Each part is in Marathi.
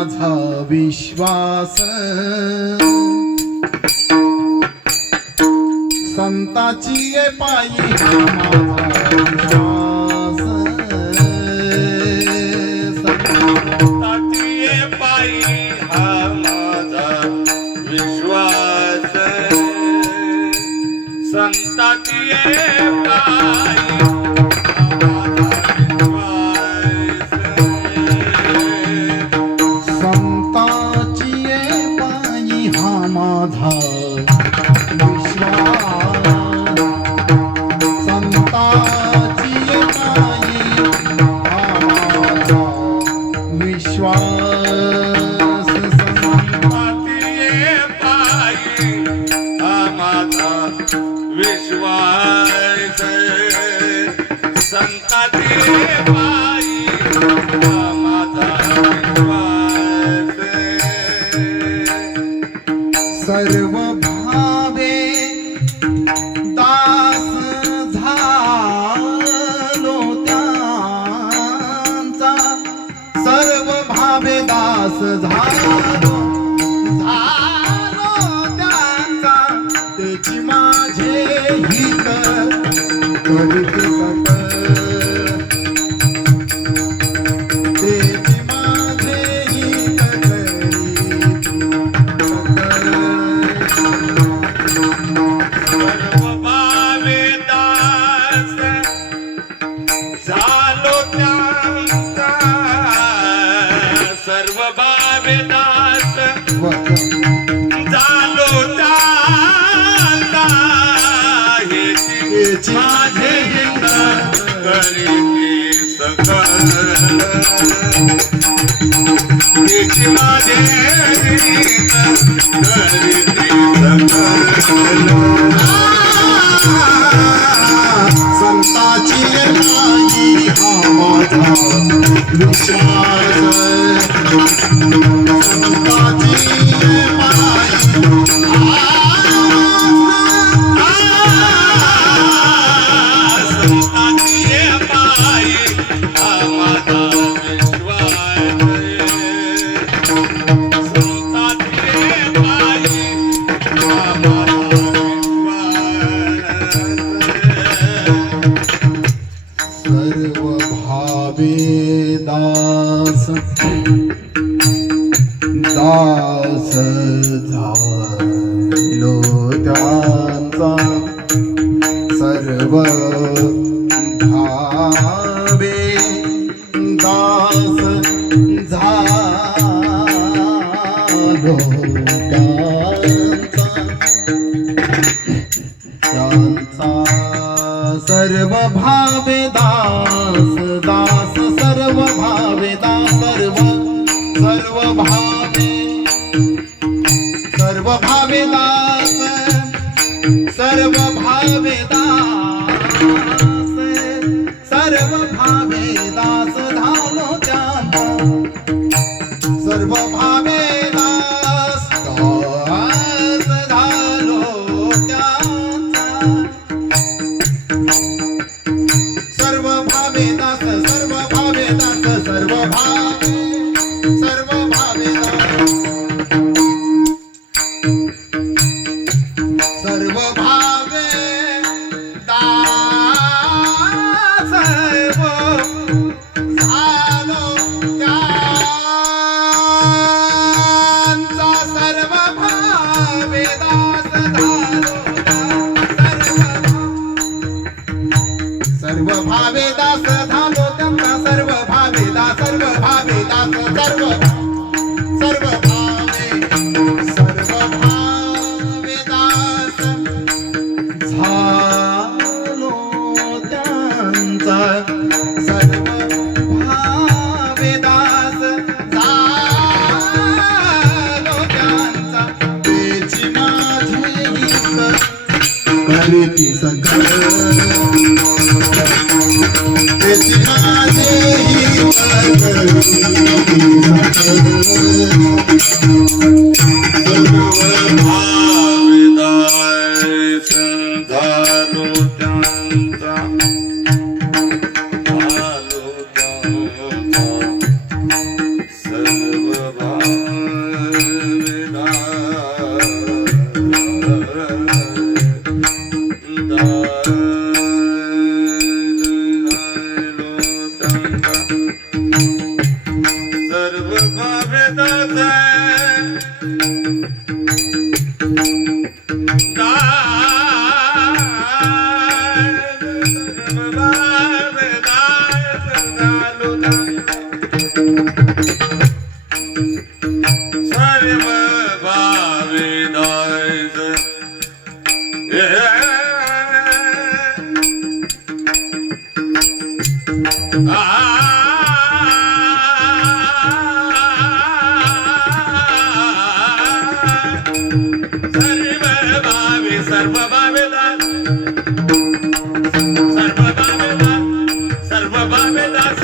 माझा विश्वास. संताची ये पायी हा माझा विश्वास. तातिये पायी हा माझा विश्वास. पायी माझा विश्वास संतातिये पायी माझा विश्वास सर्व भावे दास झालो त्यांचा. सर्व भावे दास झालो झालो त्यांचा सर्व भावे दास झालो त्यांचा माझे हित करीती सकल. माझे करीती सकल. सर्व भावे दास दास सर्व भावे दास सर्व सर्व भावे सर्व भावे दास सर्व भावे दास सर्व भावे सर्व सर्व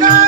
Thank you.